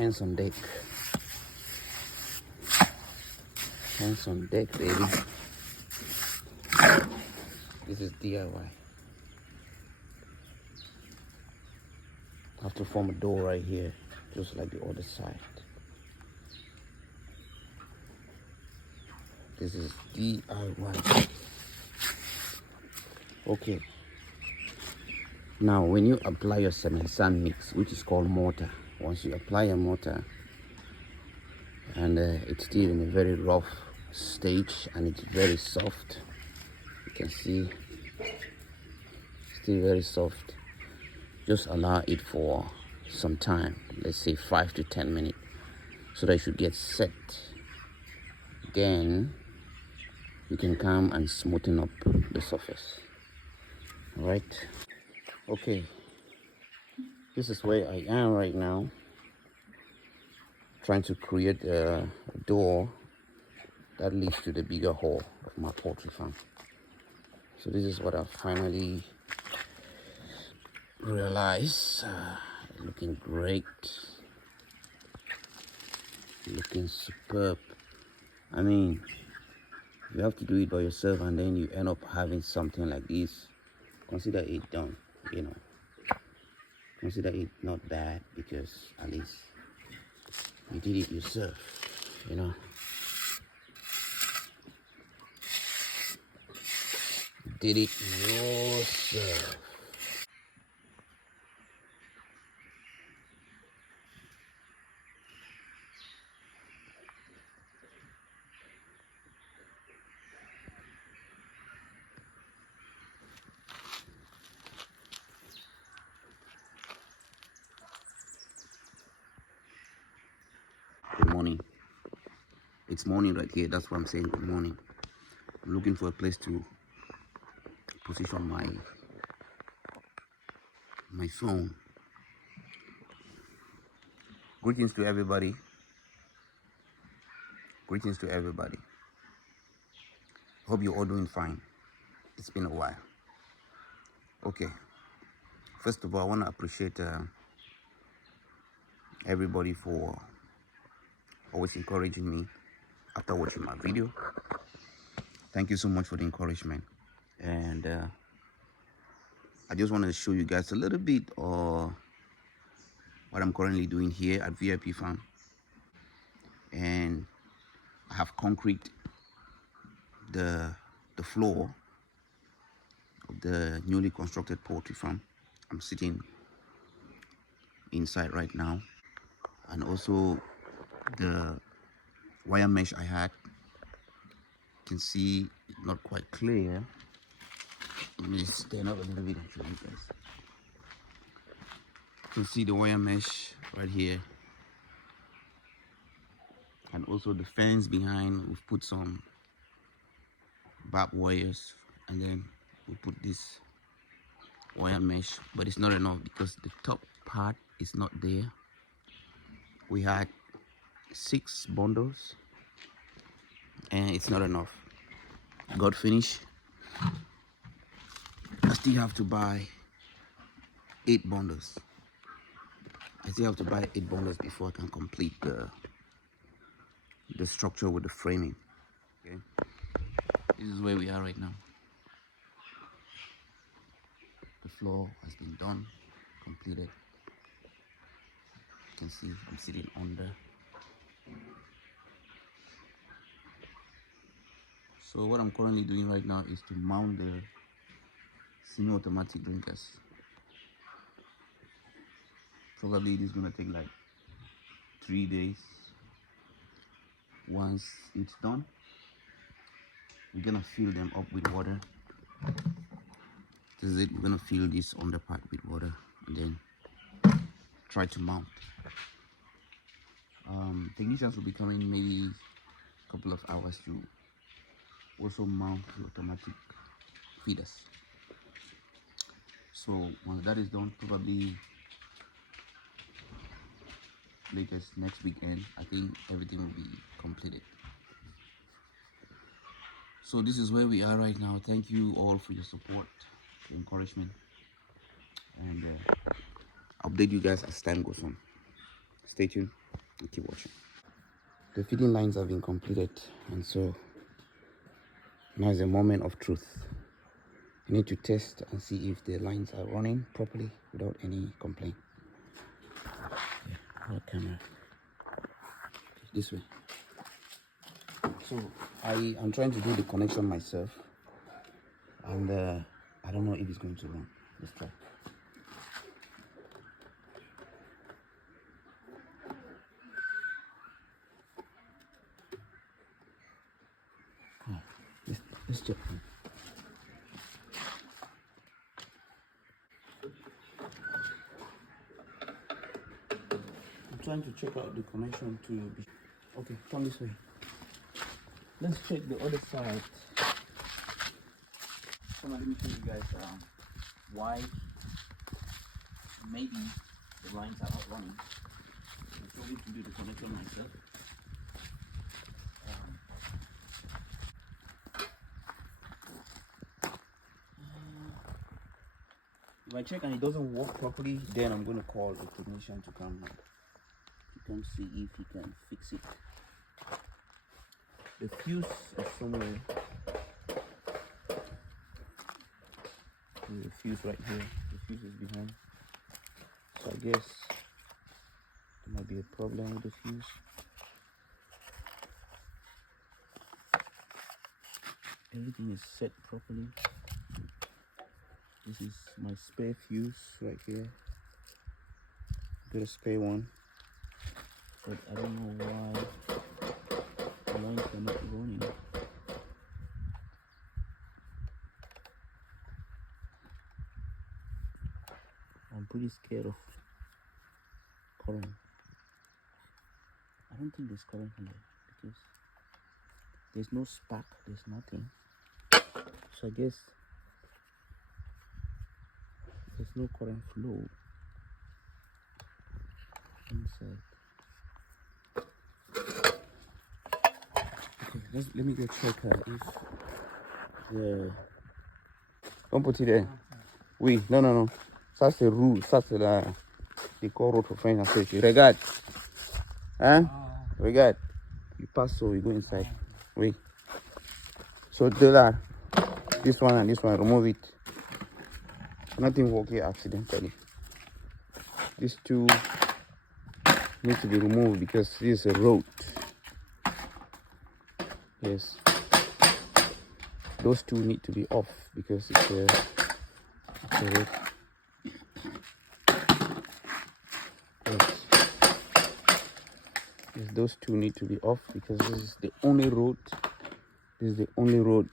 Hands on deck. Hands on deck, baby. This is DIY. I have to form a door right here, just like the other side. This is DIY. Okay. Now, when you apply your cement sand mix, which is called mortar, once you apply a mortar, and it's still in a very rough stage and it's very soft, you can see, still very soft, just allow it for some time, let's say 5 to 10 minutes, so that it should get set. Then you can come and smoothen up the surface. All right. Okay, this is where I am right now, trying to create a door that leads to the bigger hall of my poultry farm. So this is what I finally realized. Looking great, looking superb. I mean, you have to do it by yourself and then you end up having something like this. Consider it done, you know. Consider it not bad, because at least you did it yourself, you know. You did it yourself. Good morning. It's morning right here. That's what I'm saying. Good morning. I'm looking for a place to position my phone. Greetings to everybody. Greetings to everybody. Hope you're all doing fine. It's been a while. Okay. First of all, I want to appreciate everybody for always encouraging me after watching my video. Thank you so much for the encouragement. And I just wanted to show you guys a little bit of what I'm currently doing here at VIP Farm. And I have concrete the floor of the newly constructed poultry farm. I'm sitting inside right now. And also the wire mesh I had, you can see it's not quite clear. Let me stand up a little bit and show you guys. You can see the wire mesh right here, and also the fence behind. We've put some barbed wires, and then we put this wire mesh, but it's not enough because the top part is not there. We had 6 bundles and it's not enough. Got finished. I still have to buy 8 bundles. I still have to buy 8 bundles before I can complete the structure with the framing. Okay, this is where we are right now. The floor has been done, completed. You can see I'm sitting under. So what I'm currently doing right now is to mount the semi-automatic drinkers. Probably this is gonna take like 3 days. Once it's done, we're gonna fill them up with water. This is it. We're gonna fill this under part with water and then try to mount. Technicians will be coming maybe a couple of hours to also mount the automatic feeders. So once that is done, probably latest next weekend, I think everything will be completed. So this is where we are right now. Thank you all for your support, your encouragement, and I'll update you guys as time goes on. Stay tuned. Keep watching. The feeding lines have been completed, and so now is the moment of truth. You need to test and see if the lines are running properly without any complaint. Our camera this way. So I am trying to do the connection myself, and I don't know if it's going to run. Let's try. Let's check. I'm trying to check out the connection to be okay. Come this way. Let's check the other side. Come on, let me show you guys why maybe the lines are not running. I'm trying to do the connection myself. If I check and it doesn't work properly, then I'm going to call a technician to come see if he can fix it. The fuse is somewhere. There's a fuse right here. The fuse is behind. So I guess there might be a problem with the fuse. Everything is set properly. This is my spare fuse right here. Got a spare one, but I don't know why the lines are not running. I'm pretty scared of current. I don't think there's current in there because there's no spark, there's nothing. So I guess there's no current flow inside. Okay, let me go check if the... Don't put it there. Oui, no. Ça c'est rouge, ça c'est la... They call road for French and French. Regarde. Hein? Regarde. You pass so you go inside. Oui. So $2. This one and this one, remove it. Nothing work here accidentally. These two need to be removed because this is a road. Yes. Those two need to be off because it's a road. Yes, those two need to be off because this is the only road. This is the only road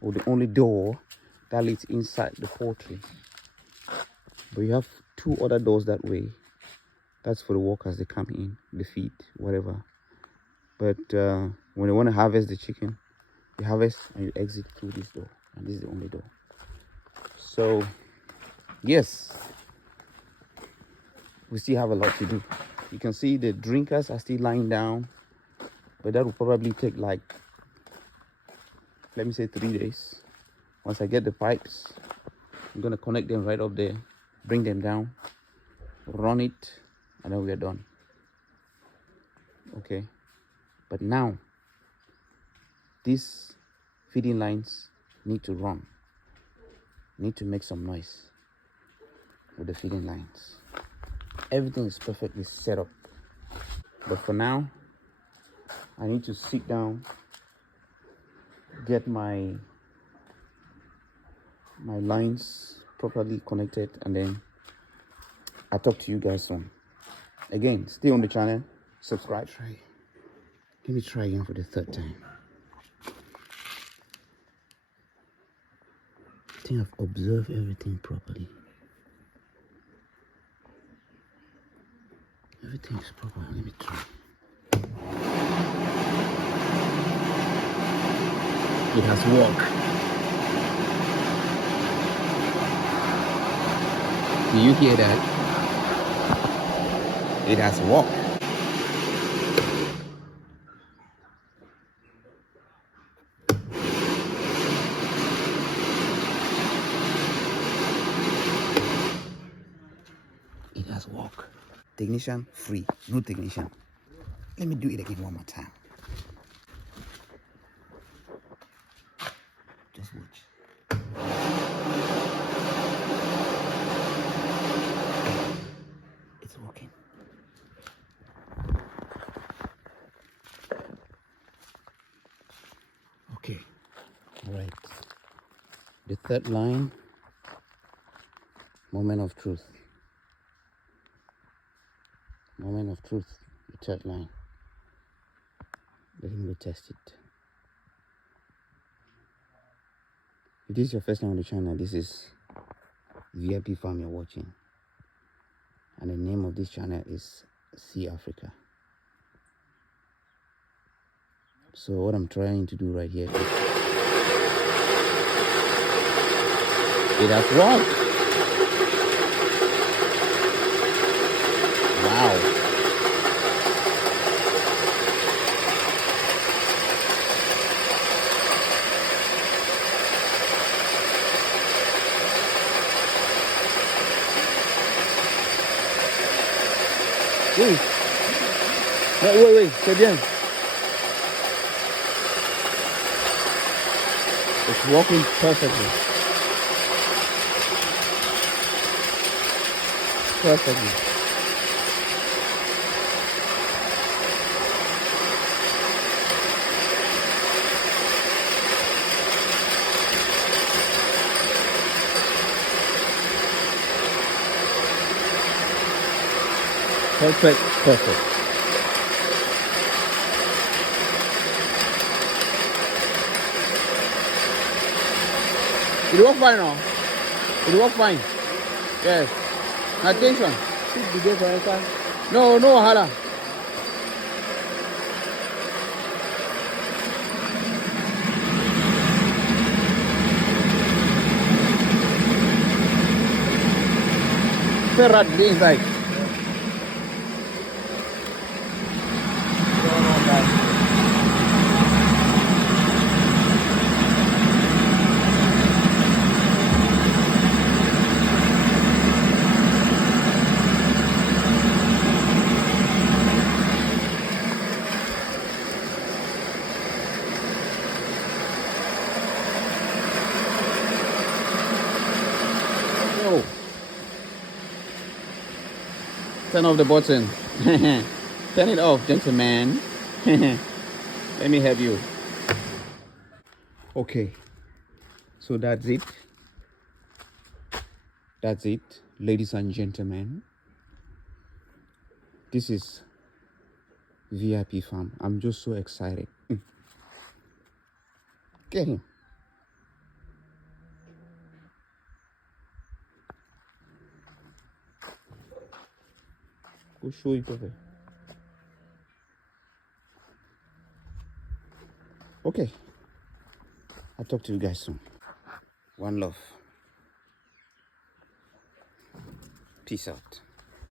or the only door that leads inside the poultry. But you have two other doors that way. That's for the workers. They come in, they feed, whatever. But when they want to harvest the chicken, you harvest and you exit through this door. And this is the only door. So, yes, we still have a lot to do. You can see the drinkers are still lying down. But that will probably take like, let me say 3 days. Once I get the pipes, I'm going to connect them right up there, bring them down, run it, and then we are done. Okay. But now, these feeding lines need to run. Need to make some noise with the feeding lines. Everything is perfectly set up. But for now, I need to sit down, get my lines properly connected, and then I'll talk to you guys soon. Again, stay on the channel, subscribe. Let me try again for the third time. I think I've observed everything properly. Everything is proper. Let me try. It has worked. Do you hear that? It has worked. It has worked. Technician free. No technician. Let me do it again one more time. Just watch. It's working. Okay. All right. The third line. Moment of truth. Moment of truth. The third line. Let him go test it. If this is your first time on the channel, this is VIP Farm you're watching. And the name of this channel is Sea Africa. So what I'm trying to do right here is it has worked. Wow. Oui. Oui, c'est bien. It's working perfectly. Perfectly. Perfect, perfect. It works fine now. It works fine. Yes. Attention. No, no, hala. Ferrat inside. Oh. Turn off the button. Turn it off, gentlemen. Let me help you. Okay. So that's it. That's it, ladies and gentlemen. This is VIP Farm. I'm just so excited. Get him. Go show it over. Okay. I'll talk to you guys soon. One love. Peace out.